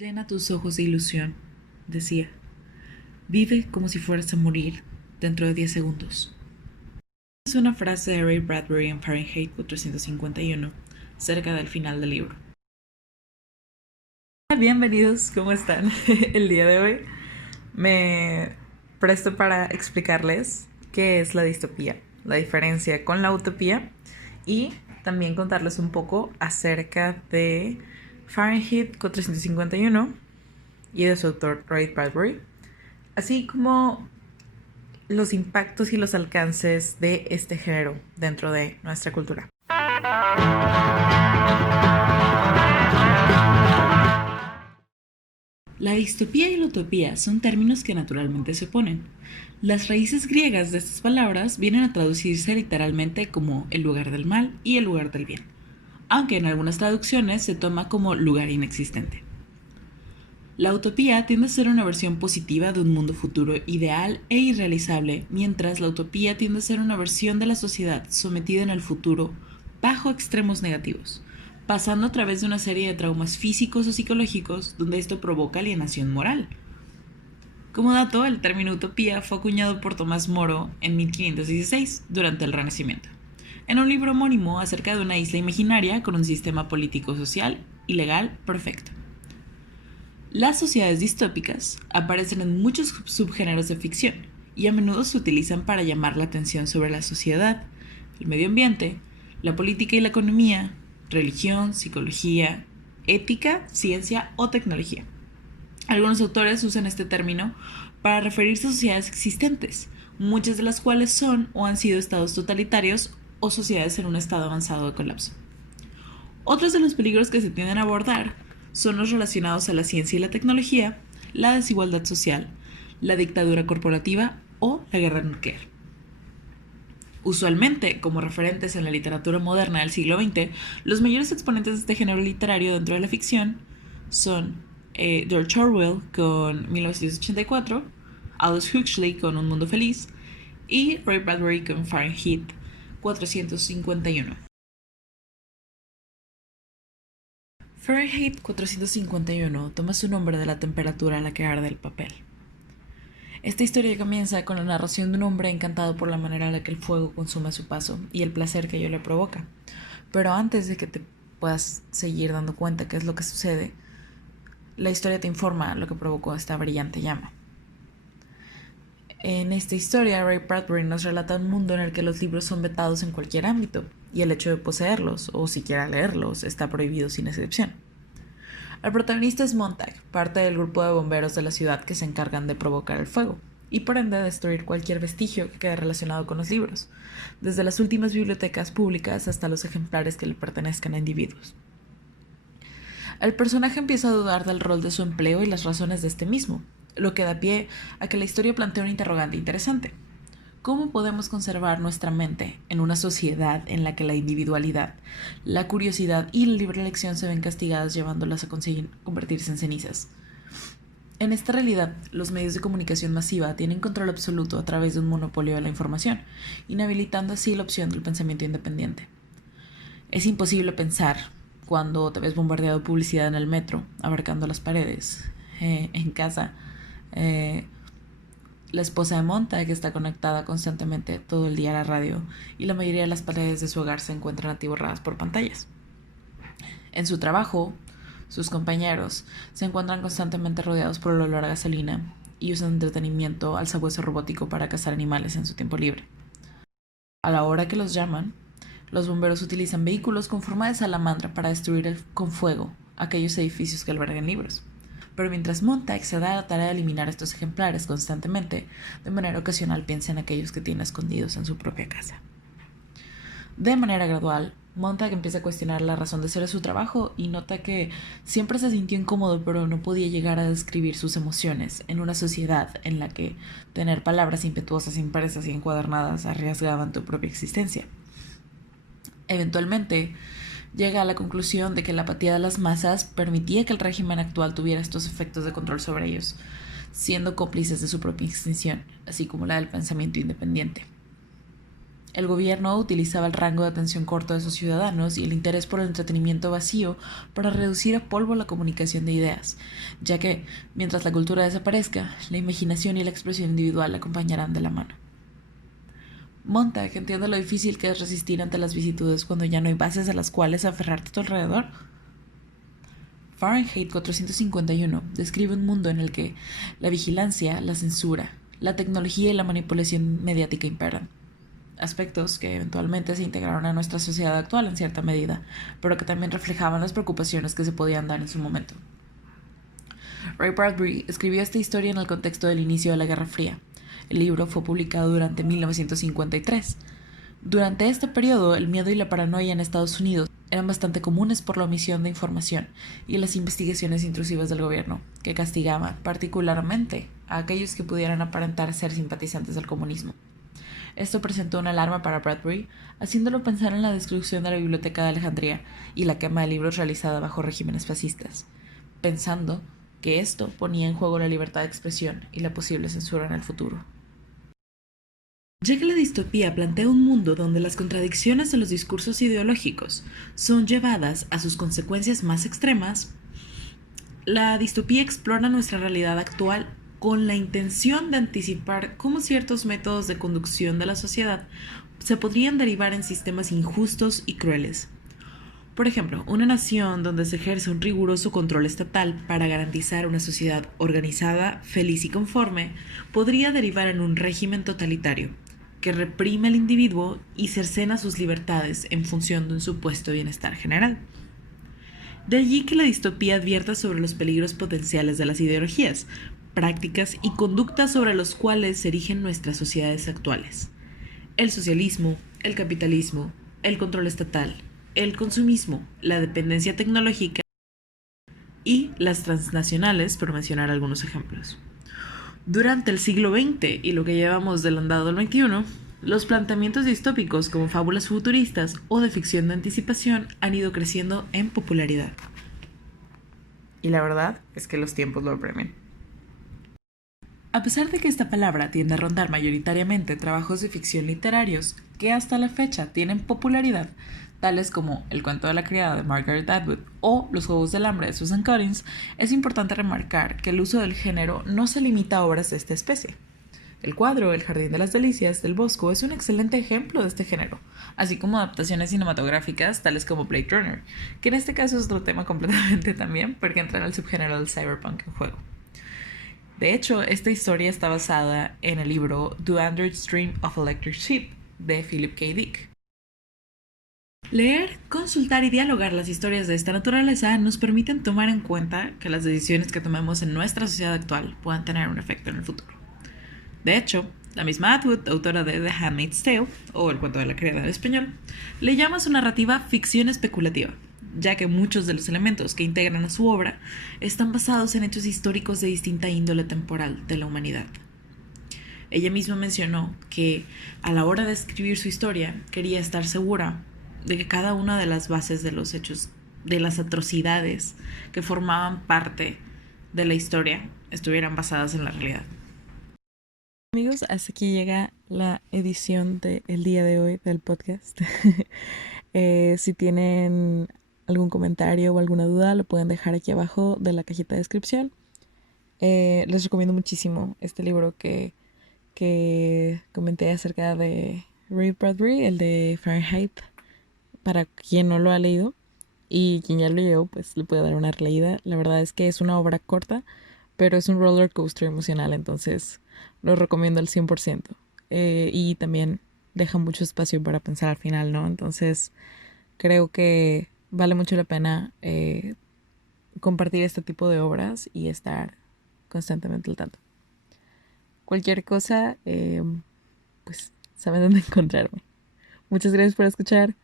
Llena tus ojos de ilusión, decía. Vive como si fueras a morir dentro de 10 segundos. Es una frase de Ray Bradbury en Fahrenheit 451, cerca del final del libro. Bienvenidos, ¿cómo están? El día de hoy me presto para explicarles qué es la distopía, la diferencia con la utopía y también contarles un poco acerca de Fahrenheit 451 y de su autor Ray Bradbury, así como los impactos y los alcances de este género dentro de nuestra cultura. La distopía y la utopía son términos que naturalmente se oponen. Las raíces griegas de estas palabras vienen a traducirse literalmente como el lugar del mal y el lugar del bien, aunque en algunas traducciones se toma como lugar inexistente. La utopía tiende a ser una versión positiva de un mundo futuro ideal e irrealizable, mientras la utopía tiende a ser una versión de la sociedad sometida en el futuro bajo extremos negativos, pasando a través de una serie de traumas físicos o psicológicos donde esto provoca alienación moral. Como dato, el término utopía fue acuñado por Tomás Moro en 1516, durante el Renacimiento, en un libro homónimo acerca de una isla imaginaria con un sistema político, social y legal perfecto. Las sociedades distópicas aparecen en muchos subgéneros de ficción y a menudo se utilizan para llamar la atención sobre la sociedad, el medio ambiente, la política y la economía, religión, psicología, ética, ciencia o tecnología. Algunos autores usan este término para referirse a sociedades existentes, muchas de las cuales son o han sido estados totalitarios o sociedades en un estado avanzado de colapso. Otros de los peligros que se tienden a abordar son los relacionados a la ciencia y la tecnología, la desigualdad social, la dictadura corporativa o la guerra nuclear. Usualmente, como referentes en la literatura moderna del siglo XX, los mayores exponentes de este género literario dentro de la ficción son George Orwell con 1984, Aldous Huxley con Un Mundo Feliz y Ray Bradbury con Fahrenheit 451. Fahrenheit 451 toma su nombre de la temperatura a la que arde el papel. Esta historia comienza con la narración de un hombre encantado por la manera en la que el fuego consume a su paso y el placer que ello le provoca. Pero antes de que te puedas seguir dando cuenta qué es lo que sucede, la historia te informa lo que provocó esta brillante llama. En esta historia, Ray Bradbury nos relata un mundo en el que los libros son vetados en cualquier ámbito, y el hecho de poseerlos, o siquiera leerlos, está prohibido sin excepción. El protagonista es Montag, parte del grupo de bomberos de la ciudad que se encargan de provocar el fuego, y por ende destruir cualquier vestigio que quede relacionado con los libros, desde las últimas bibliotecas públicas hasta los ejemplares que le pertenezcan a individuos. El personaje empieza a dudar del rol de su empleo y las razones de este mismo, lo que da pie a que la historia plantea un interrogante interesante. ¿Cómo podemos conservar nuestra mente en una sociedad en la que la individualidad, la curiosidad y la libre elección se ven castigadas llevándolas a conseguir convertirse en cenizas? En esta realidad, los medios de comunicación masiva tienen control absoluto a través de un monopolio de la información, inhabilitando así la opción del pensamiento independiente. Es imposible pensar cuando te ves bombardeado de publicidad en el metro, abarcando las paredes, en casa. La esposa de Montag está conectada constantemente todo el día a la radio y la mayoría de las paredes de su hogar se encuentran atiborradas por pantallas. En su trabajo, sus compañeros se encuentran constantemente rodeados por el olor a gasolina y usan entretenimiento al sabueso robótico para cazar animales en su tiempo libre. A la hora que los llaman, los bomberos utilizan vehículos con forma de salamandra para destruir con fuego aquellos edificios que albergan libros. Pero mientras Montag se da la tarea de eliminar estos ejemplares constantemente, de manera ocasional piensa en aquellos que tiene escondidos en su propia casa. De manera gradual, Montag empieza a cuestionar la razón de ser de su trabajo y nota que siempre se sintió incómodo, pero no podía llegar a describir sus emociones en una sociedad en la que tener palabras impetuosas, impresas y encuadernadas arriesgaban tu propia existencia. Eventualmente, llega a la conclusión de que la apatía de las masas permitía que el régimen actual tuviera estos efectos de control sobre ellos, siendo cómplices de su propia extinción, así como la del pensamiento independiente. El gobierno utilizaba el rango de atención corto de sus ciudadanos y el interés por el entretenimiento vacío para reducir a polvo la comunicación de ideas, ya que, mientras la cultura desaparezca, la imaginación y la expresión individual la acompañarán de la mano. Montag entiende lo difícil que es resistir ante las vicisitudes cuando ya no hay bases a las cuales aferrarte a tu alrededor. Fahrenheit 451 describe un mundo en el que la vigilancia, la censura, la tecnología y la manipulación mediática imperan. Aspectos que eventualmente se integraron a nuestra sociedad actual en cierta medida, pero que también reflejaban las preocupaciones que se podían dar en su momento. Ray Bradbury escribió esta historia en el contexto del inicio de la Guerra Fría. El libro fue publicado durante 1953. Durante este periodo, el miedo y la paranoia en Estados Unidos eran bastante comunes por la omisión de información y las investigaciones intrusivas del gobierno, que castigaban particularmente a aquellos que pudieran aparentar ser simpatizantes del comunismo. Esto presentó una alarma para Bradbury, haciéndolo pensar en la destrucción de la Biblioteca de Alejandría y la quema de libros realizada bajo regímenes fascistas, pensando que esto ponía en juego la libertad de expresión y la posible censura en el futuro. Ya que la distopía plantea un mundo donde las contradicciones de los discursos ideológicos son llevadas a sus consecuencias más extremas, la distopía explora nuestra realidad actual con la intención de anticipar cómo ciertos métodos de conducción de la sociedad se podrían derivar en sistemas injustos y crueles. Por ejemplo, una nación donde se ejerce un riguroso control estatal para garantizar una sociedad organizada, feliz y conforme, podría derivar en un régimen totalitario, que reprime al individuo y cercena sus libertades en función de un supuesto bienestar general. De allí que la distopía advierta sobre los peligros potenciales de las ideologías, prácticas y conductas sobre los cuales se erigen nuestras sociedades actuales. El socialismo, el capitalismo, el control estatal, el consumismo, la dependencia tecnológica y las transnacionales, por mencionar algunos ejemplos. Durante el siglo XX y lo que llevamos del andado del XXI, los planteamientos distópicos como fábulas futuristas o de ficción de anticipación han ido creciendo en popularidad. Y la verdad es que los tiempos lo apremian. A pesar de que esta palabra tiende a rondar mayoritariamente trabajos de ficción literarios que hasta la fecha tienen popularidad, tales como El cuento de la criada de Margaret Atwood o Los juegos del hambre de Susan Collins, es importante remarcar que el uso del género no se limita a obras de esta especie. El cuadro El jardín de las delicias del Bosco es un excelente ejemplo de este género, así como adaptaciones cinematográficas tales como Blade Runner, que en este caso es otro tema completamente también porque entra en el subgénero del cyberpunk en juego. De hecho, esta historia está basada en el libro The Android's Dream of Electric Sheep de Philip K. Dick. Leer, consultar y dialogar las historias de esta naturaleza nos permiten tomar en cuenta que las decisiones que tomemos en nuestra sociedad actual puedan tener un efecto en el futuro. De hecho, la misma Atwood, autora de The Handmaid's Tale, o El cuento de la criada en español, le llama a su narrativa ficción especulativa, ya que muchos de los elementos que integran a su obra están basados en hechos históricos de distinta índole temporal de la humanidad. Ella misma mencionó que, a la hora de escribir su historia, quería estar segura de que cada una de las bases de los hechos, de las atrocidades que formaban parte de la historia, estuvieran basadas en la realidad. Amigos, hasta aquí llega la edición del día de hoy del podcast. Si tienen algún comentario o alguna duda, lo pueden dejar aquí abajo de la cajita de descripción. Les recomiendo muchísimo este libro que comenté acerca de Ray Bradbury, el de Fahrenheit, para quien no lo ha leído y quien ya lo leyó, pues le puede dar una releída. La verdad es que es una obra corta, pero es un roller coaster emocional, entonces lo recomiendo al 100%. Y también deja mucho espacio para pensar al final, ¿no? Entonces creo que vale mucho la pena compartir este tipo de obras y estar constantemente al tanto. Cualquier cosa, pues saben dónde encontrarme. Muchas gracias por escuchar.